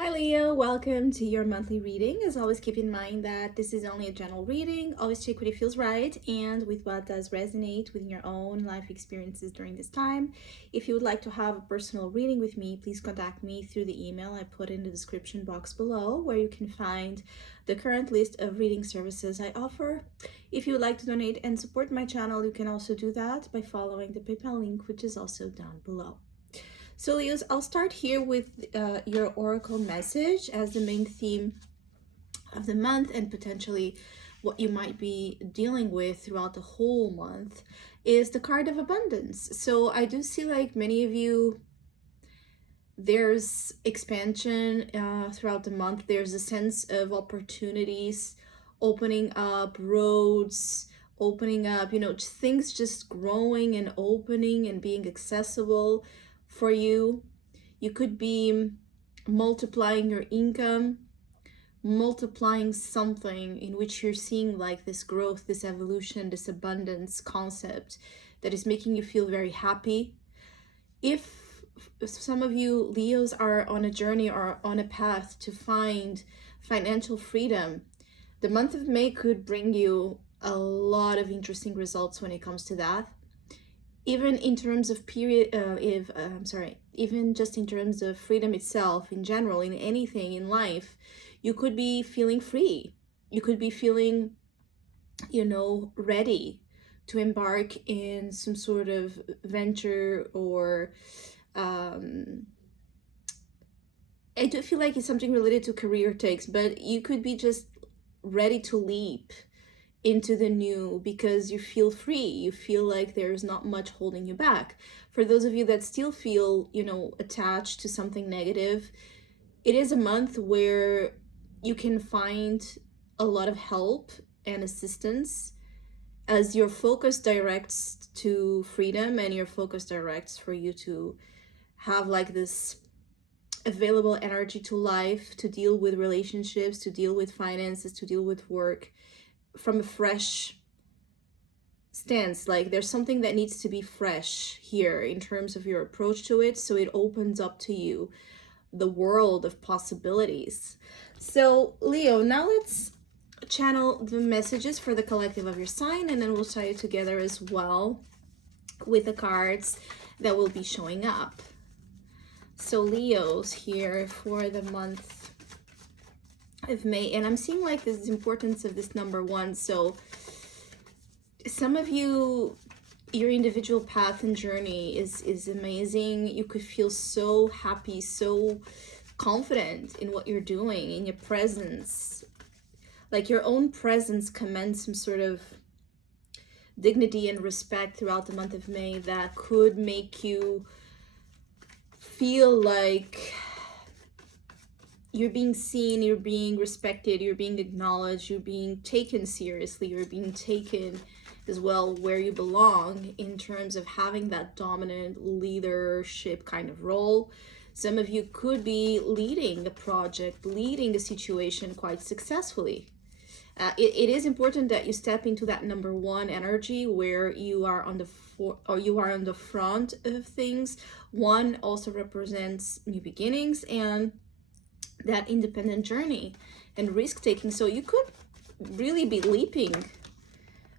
Hi Leo, welcome to your monthly reading. As always, keep in mind that this is only a general reading. Always check what it feels right and with what does resonate with your own life experiences during this time. If you would like to have a personal reading with me, please contact me through the email I put in the description box below, where you can find the current list of reading services I offer. If you would like to donate and support my channel, you can also do that by following the PayPal link, which is also down below. So Leos, I'll start here with your oracle message as the main theme of the month, and potentially what you might be dealing with throughout the whole month is the card of abundance. So I do see like many of you, there's expansion throughout the month. There's a sense of opportunities opening up, roads opening up, things just growing and opening and being accessible for you. You could be multiplying your income, multiplying something in which you're seeing like this growth, this evolution, this abundance concept that is making you feel very happy. If some of you Leos are on a journey or on a path to find financial freedom, the month of May could bring you a lot of interesting results when it comes to that. Even in terms of even just in terms of freedom itself in general, in anything in life, you could be feeling free. You could be feeling, ready to embark in some sort of venture, or I do feel like it's something related to career takes, but you could be just ready to leap into the new because you feel free. You feel like there's not much holding you back. For those of you that still feel, attached to something negative, it is a month where you can find a lot of help and assistance as your focus directs to freedom, and your focus directs for you to have like this available energy to life, to deal with relationships, to deal with finances, to deal with work from a fresh stance. Like there's something that needs to be fresh here in terms of your approach to it, so it opens up to you the world of possibilities. So Leo, now let's channel the messages for the collective of your sign, and then we'll tie it together as well with the cards that will be showing up. So Leo's here for the month of May, and I'm seeing like this importance of this number one. So some of you, your individual path and journey is amazing. You could feel so happy, so confident in what you're doing, in your presence. Like your own presence commands some sort of dignity and respect throughout the month of May that could make you feel like you're being seen, you're being respected, you're being acknowledged, you're being taken seriously, you're being taken as well where you belong in terms of having that dominant leadership kind of role. Some of you could be leading a project, leading a situation quite successfully. It is important that you step into that number one energy where you are on the front of things. One also represents new beginnings and that independent journey and risk taking. So you could really be leaping.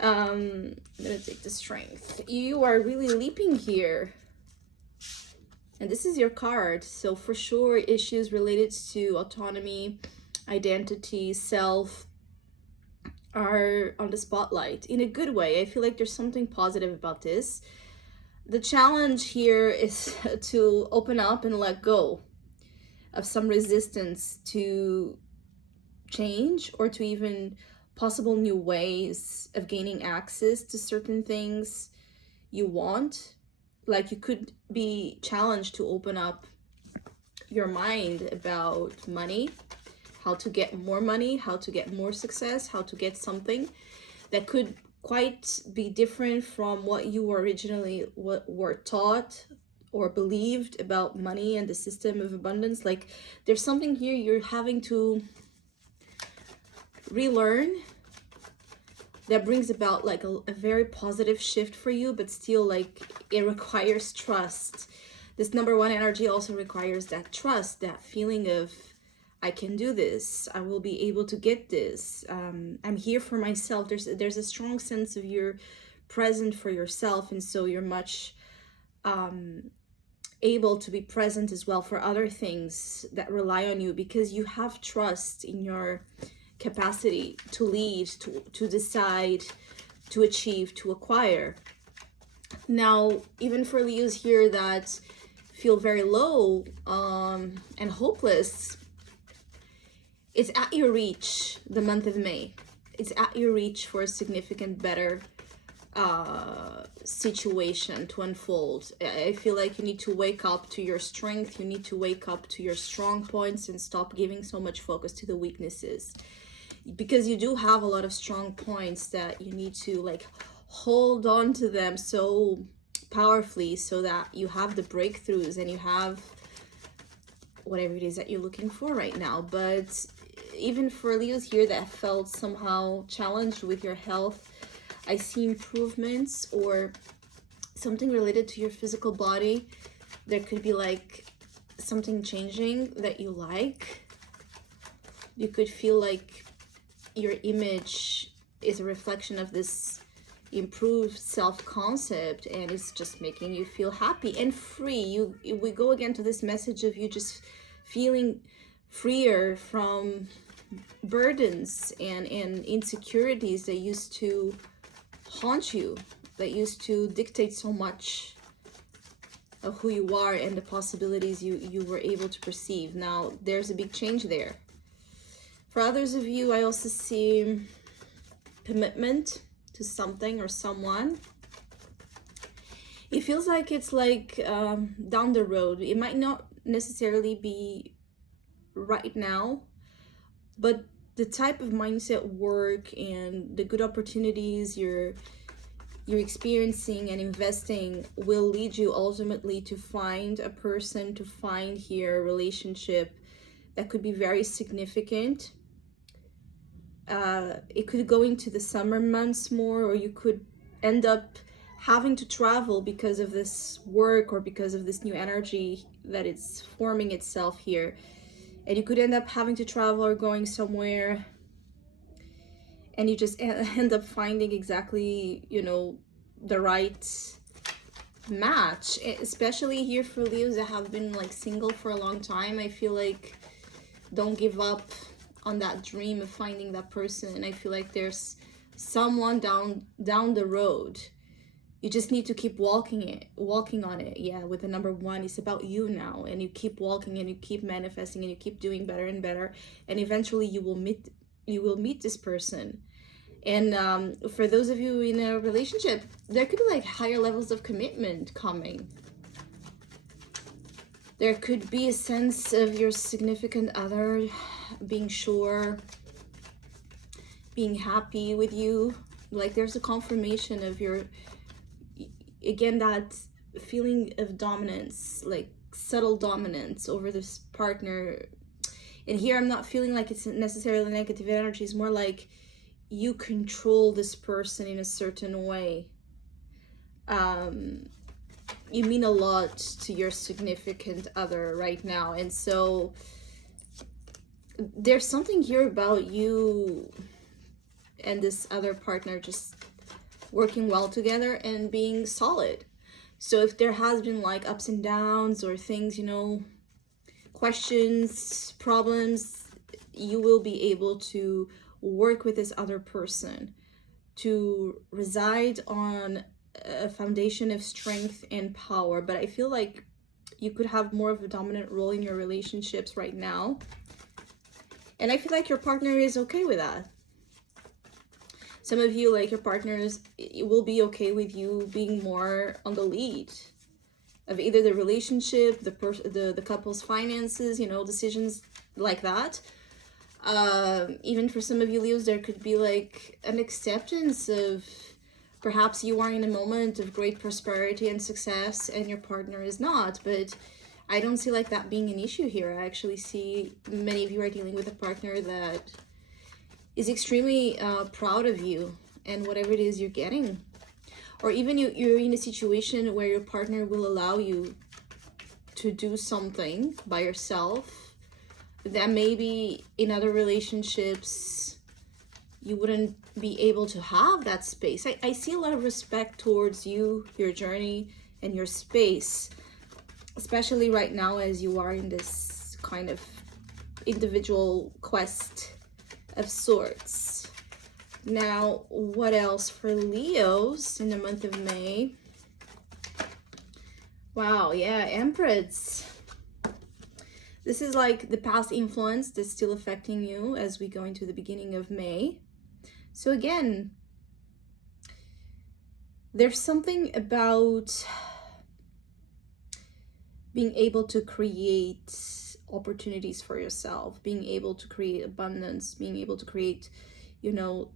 I'm gonna take the strength. You are really leaping here, and this is your card. So for sure, issues related to autonomy, identity, self are on the spotlight in a good way. I feel like there's something positive about this. The challenge here is to open up and let go of some resistance to change, or to even possible new ways of gaining access to certain things you want. Like you could be challenged to open up your mind about money, how to get more money, how to get more success, how to get something that could quite be different from what you originally were taught or believed about money and the system of abundance. Like there's something here you're having to relearn that brings about like a very positive shift for you, but still like it requires trust. This number one energy also requires that trust, that feeling of I can do this. I will be able to get this. I'm here for myself. There's a strong sense of you're present for yourself, and so you're much able to be present as well for other things that rely on you, because you have trust in your capacity to lead, to decide, to achieve, to acquire. Now, even for Leos here that feel very low and hopeless, it's at your reach the month of May. It's at your reach for a significant better situation to unfold. I feel like you need to wake up to your strength. You need to wake up to your strong points and stop giving so much focus to the weaknesses, because you do have a lot of strong points that you need to like hold on to them so powerfully, so that you have the breakthroughs and you have whatever it is that you're looking for right now. But even for Leos here that felt somehow challenged with your health, I see improvements or something related to your physical body. There could be like something changing that you like. You could feel like your image is a reflection of this improved self-concept, and it's just making you feel happy and free. We go again to this message of you just feeling freer from burdens and insecurities that used to haunt you, that used to dictate so much of who you are and the possibilities you were able to perceive. Now there's a big change there. For others of you, I also see commitment to something or someone. It feels like it's like down the road. It might not necessarily be right now, but the type of mindset, work, and the good opportunities you're experiencing and investing will lead you ultimately to find a person, to find here a relationship that could be very significant. It could go into the summer months more, or you could end up having to travel because of this work or because of this new energy that it's forming itself here. And you could end up having to travel or going somewhere, and you just end up finding exactly, you know, the right match. Especially here for Leos that have been like single for a long time. I feel like don't give up on that dream of finding that person. And I feel like there's someone down the road. You just need to keep walking on it. Yeah, with the number one, it's about you now, and you keep walking and you keep manifesting and you keep doing better and better, and eventually you will meet this person. And for those of you in a relationship, there could be like higher levels of commitment coming. There could be a sense of your significant other being sure, being happy with you. Like there's a confirmation of your, again, that feeling of dominance, like subtle dominance over this partner. And here I'm not feeling like it's necessarily negative energy. It's more like you control this person in a certain way. You mean a lot to your significant other right now. And so there's something here about you and this other partner just working well together and being solid. So if there has been like ups and downs or things, you know, questions, problems, you will be able to work with this other person to reside on a foundation of strength and power. But I feel like you could have more of a dominant role in your relationships right now. And I feel like your partner is okay with that. Some of you, like your partners, it will be okay with you being more on the lead of either the relationship, the couple's finances, you know, decisions like that. Even for some of you Leos, there could be like an acceptance of perhaps you are in a moment of great prosperity and success and your partner is not. But I don't see like that being an issue here. I actually see many of you are dealing with a partner that is extremely proud of you and whatever it is you're getting. Or even you're in a situation where your partner will allow you to do something by yourself that maybe in other relationships you wouldn't be able to have that space. I see a lot of respect towards you, your journey, and your space, especially right now as you are in this kind of individual quest of sorts. Now, what else for Leos in the month of May? Wow, yeah, Empress. This is like the past influence that's still affecting you as we go into the beginning of May. So again, there's something about being able to create opportunities for yourself, being able to create abundance, being able to create, you know,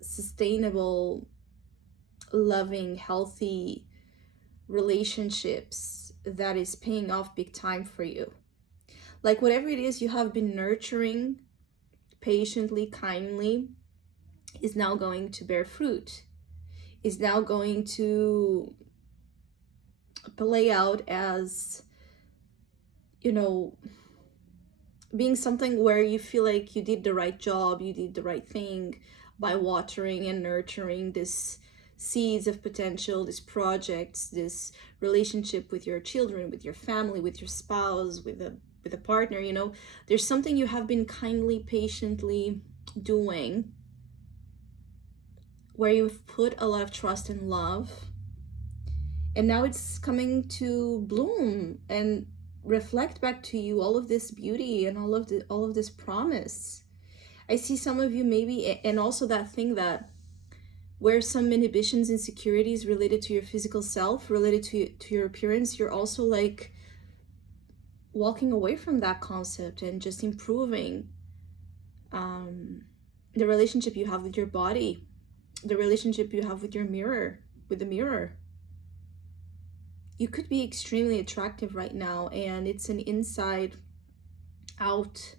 sustainable, loving, healthy relationships that is paying off big time for you. Like whatever it is you have been nurturing patiently, kindly, is now going to bear fruit, is now going to play out as, you know, being something where you feel like you did the right job, you did the right thing by watering and nurturing this seeds of potential, these projects, this relationship with your children, with your family, with your spouse, with a partner. You know, there's something you have been kindly, patiently doing where you've put a lot of trust and love, and now it's coming to bloom and reflect back to you all of this beauty and all of this promise. I see some of you maybe, and also that thing that where some inhibitions, insecurities related to your physical self, related to your appearance, you're also like walking away from that concept and just improving the relationship you have with your body, the relationship you have with your mirror, with the mirror. You could be extremely attractive right now, and it's an inside out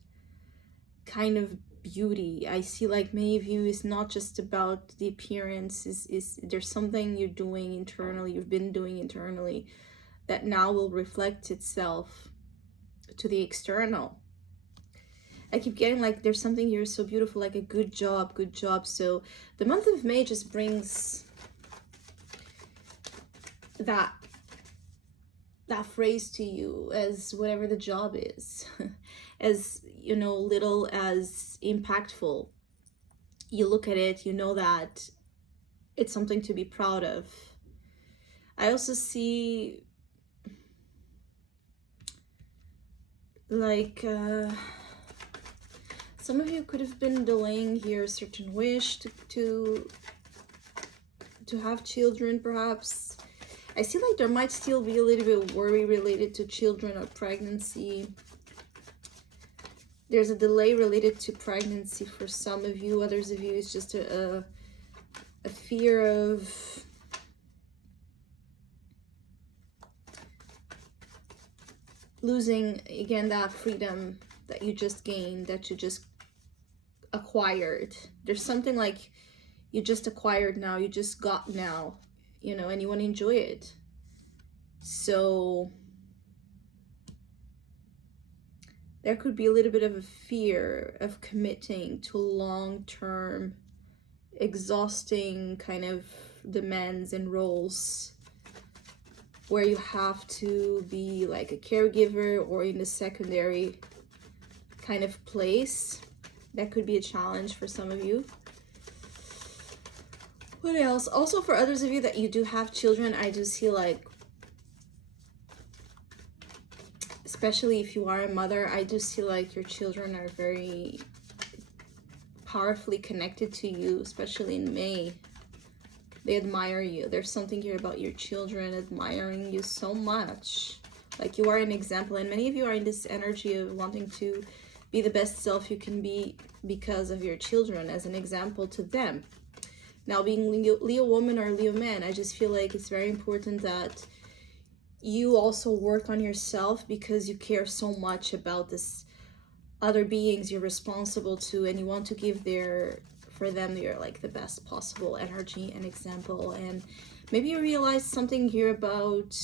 kind of beauty. I see like many of you, is not just about the appearance, is there's something you're doing internally, you've been doing internally, that now will reflect itself to the external. I keep getting like there's something here so beautiful, like a good job. So the month of May just brings that phrase to you as whatever the job is, as, you know, little as impactful. You look at it, you know that it's something to be proud of. I also see like some of you could have been delaying here a certain wish to have children, perhaps. I see like there might still be a little bit of worry related to children or pregnancy. There's a delay related to pregnancy for some of you. Others of you, it's just a fear of losing, again, that freedom that you just gained, that you just acquired. There's something like you just acquired now, you just got now, you know, and you want to enjoy it. So there could be a little bit of a fear of committing to long-term, exhausting kind of demands and roles where you have to be like a caregiver or in a secondary kind of place. That could be a challenge for some of you. What else? Also for others of you that you do have children, I do see like, especially if you are a mother, I do see like your children are very powerfully connected to you, especially in May. They admire you. There's something here about your children admiring you so much. Like you are an example, and many of you are in this energy of wanting to be the best self you can be because of your children, as an example to them. Now, being Leo woman or Leo man, I just feel like it's very important that you also work on yourself, because you care so much about this other beings you're responsible to, and you want to give for them you're like the best possible energy and example. And maybe you realize something here about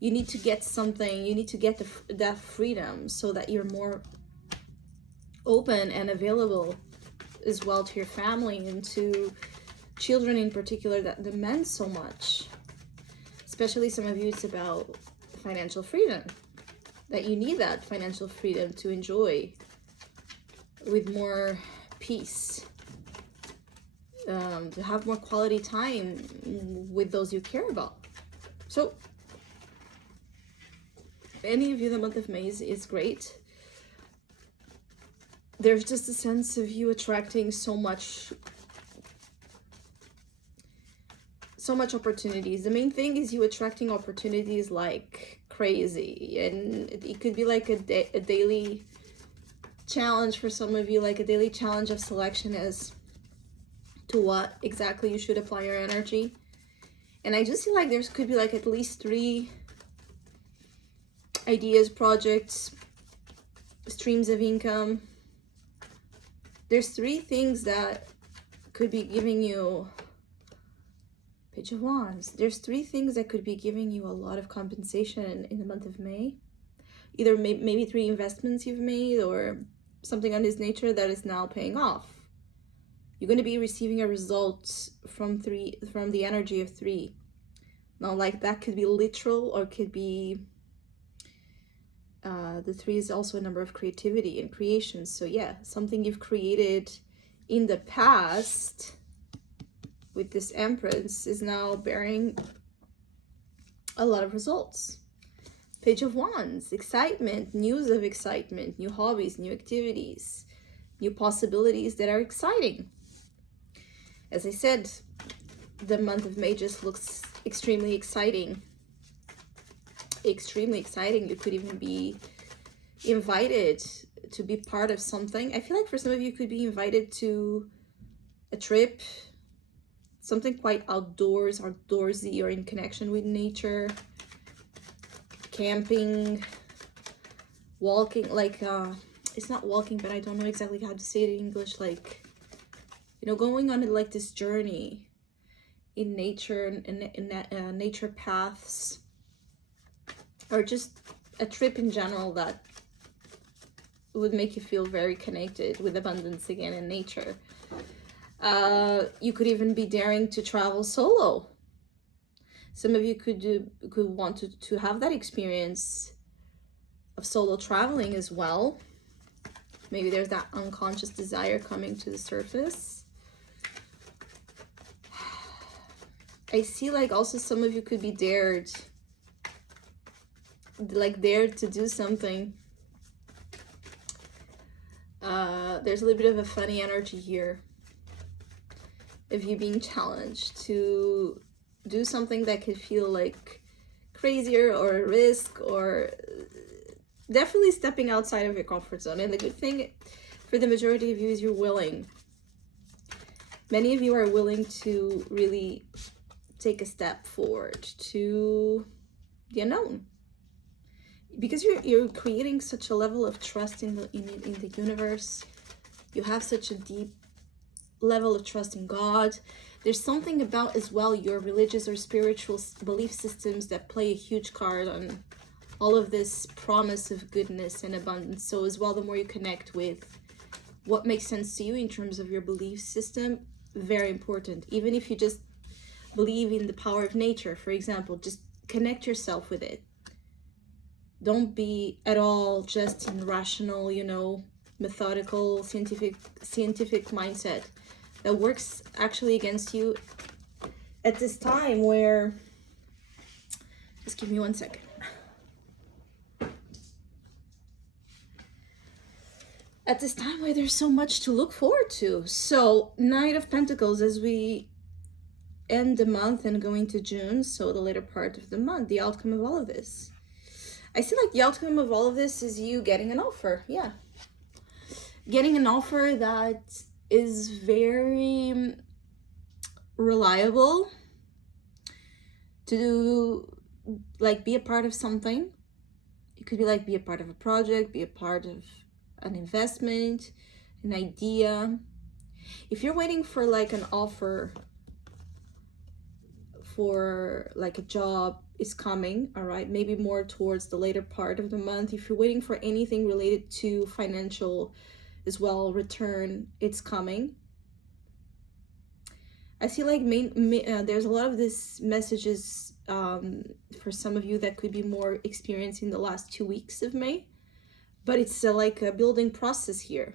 you need to get something, you need to get that freedom so that you're more open and available as well to your family and to children in particular that demand so much. Especially some of you, it's about financial freedom, that you need that financial freedom to enjoy with more peace, to have more quality time with those you care about. So any of you, the month of May is great. There's just a sense of you attracting so much opportunities. The main thing is you attracting opportunities like crazy, and it could be like a daily challenge for some of you, like a daily challenge of selection as to what exactly you should apply your energy. And I just feel like there could be like at least 3 ideas, projects, streams of income. There's 3 things that could be giving you Page of Wands. There's 3 things that could be giving you a lot of compensation in the month of May. Either maybe 3 investments you've made or something on this nature that is now paying off. You're going to be receiving a result from the energy of 3. Now, like, that could be literal or could be the 3 is also a number of creativity and creation. So yeah, something you've created in the past with this Empress is now bearing a lot of results. Page of Wands, excitement, news of excitement, new hobbies, new activities, new possibilities that are exciting. As I said, the month of May just looks extremely exciting. Extremely exciting. You could even be invited to be part of something. I feel like for some of you, could be invited to a trip, something quite outdoorsy or in connection with nature, camping, walking, like it's not walking, but I don't know exactly how to say it in English, like, you know, going on like this journey in nature and in nature paths, or just a trip in general that would make you feel very connected with abundance again in nature. You could even be daring to travel solo. Some of you could want to have that experience of solo traveling as well. Maybe there's that unconscious desire coming to the surface. I see like also some of you could be dared to do something. There's a little bit of a funny energy here of you being challenged to do something that could feel like crazier or a risk, or definitely stepping outside of your comfort zone. And the good thing for the majority of you is you're willing. Many of you are willing to really take a step forward to the unknown, because you're creating such a level of trust in the universe. You have such a deep level of trust in God. There's something about as well your religious or spiritual belief systems that play a huge card on all of this promise of goodness and abundance. So as well, the more you connect with what makes sense to you in terms of your belief system, very important. Even if you just believe in the power of nature, for example, just connect yourself with it. Don't be at all just in rational, you know, methodical, scientific mindset that works actually against you at this time where, just give me 1 second. At this time where there's so much to look forward to. So Knight of Pentacles, as we end the month and go into June, so the later part of the month, the outcome of all of this. I see like the outcome of all of this is you getting an offer. Yeah. Getting an offer that is very reliable, to like be a part of something. It could be like be a part of a project, be a part of an investment, an idea. If you're waiting for like an offer for like a job, is coming, all right, maybe more towards the later part of the month. If you're waiting for anything related to financial as well, return, it's coming. I see like there's a lot of this messages for some of you that could be more experiencing the last 2 weeks of May, but it's like a building process here.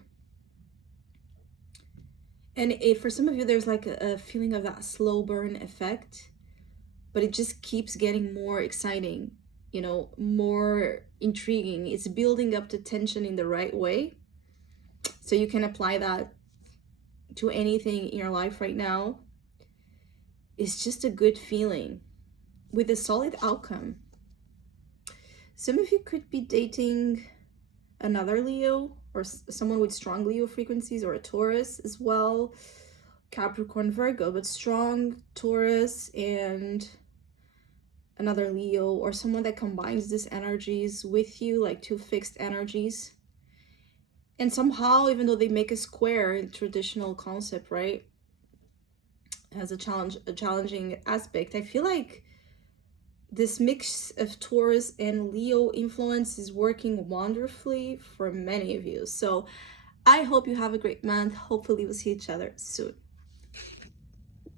And for some of you, there's like a feeling of that slow burn effect, but it just keeps getting more exciting, you know, more intriguing. It's building up the tension in the right way. So you can apply that to anything in your life right now. It's just a good feeling with a solid outcome. Some of you could be dating another Leo, or someone with strong Leo frequencies, or a Taurus as well, Capricorn, Virgo, but strong Taurus and another Leo, or someone that combines these energies with you, like two fixed energies. And somehow, even though they make a square in traditional concept, right, has a challenging aspect, I feel like this mix of Taurus and Leo influence is working wonderfully for many of you. So I hope you have a great month. Hopefully we'll see each other soon.